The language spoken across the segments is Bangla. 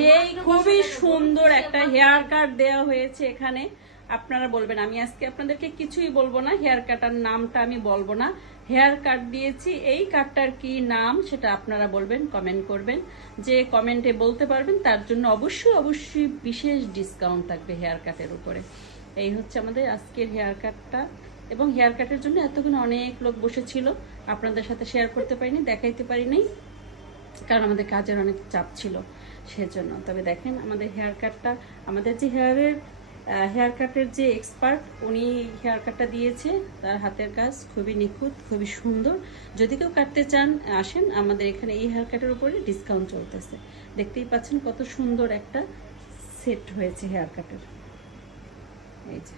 সেই খুবই সুন্দর একটা হেয়ার কাট দেওয়া হয়েছে এখানে। আপনারা বলবেন, আমি আজকে আপনাদেরকে কিছুই বলব না হেয়ার কাটার নামটা আমি বলব না। হেয়ার কাট দিয়েছি, এই কাটটার কি নাম সেটা আপনারা বলবেন কমেন্ট করবেন। যে কমেন্টে বলতে পারবেন, তার জন্য অবশ্যই অবশ্যই বিশেষ ডিসকাউন্ট থাকবে হেয়ার কাটের উপরে। এই হচ্ছে আমাদের আজকের হেয়ার কাটটা এবং হেয়ার কাটের জন্য এতক্ষণ অনেক লোক বসেছিল, আপনাদের সাথে শেয়ার করতে পারিনি, দেখাইতে পারিনি। কারণ আমাদের কাজের অনেক চাপ ছিল সেজন্য। তবে দেখেন আমাদের হেয়ার কাটটা আমাদের যে হেয়ারের হেয়ার কাটের যে এক্সপার্ট উনি হেয়ার কাটটা দিয়েছে। তার হাতের কাজ খুবই নিখুঁত, খুবই সুন্দর। যদি কেউ কাটতে চান, আসেন, আমাদের এখানে এই হেয়ার কাটের উপরে ডিসকাউন্ট চলতেছে। দেখতেই পাচ্ছেন কত সুন্দর একটা সেট হয়েছে হেয়ার কাটের এই যে।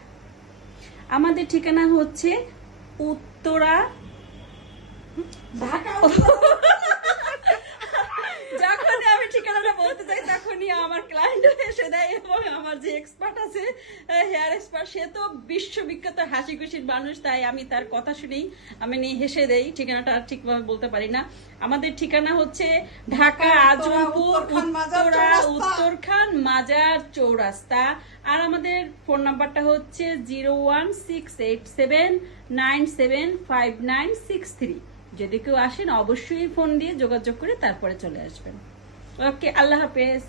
আমাদের ঠিকানা হচ্ছে উত্তরা ঢাকা যখনই আমি তখনই আমার ক্লায়েন্ট এসে দেয় এবং আমার যে এক্সপার্ট আছে হেয়ার এক্সপার্ট সে তো বিশ্ববিখ্যাত হাসি খুশির মানুষ তাই আমি তার কথা শুনেই আমি নিয়ে হেসে দেই। ঠিকানাটা আর ঠিকভাবে বলতে পারি না। আমাদের ঠিকানা হচ্ছে ঢাকা আজমপুর উত্তরা। উত্তরখান মাজার চৌরাস্তা। আর আমাদের ফোন নাম্বারটা হচ্ছে zero one six eight seven nine seven five nine six three. যদি কেউ আসেন অবশ্যই ফোন দিয়ে যোগাযোগ করে তারপরে চলে আসবেন। ओके अल्लाह हाफिज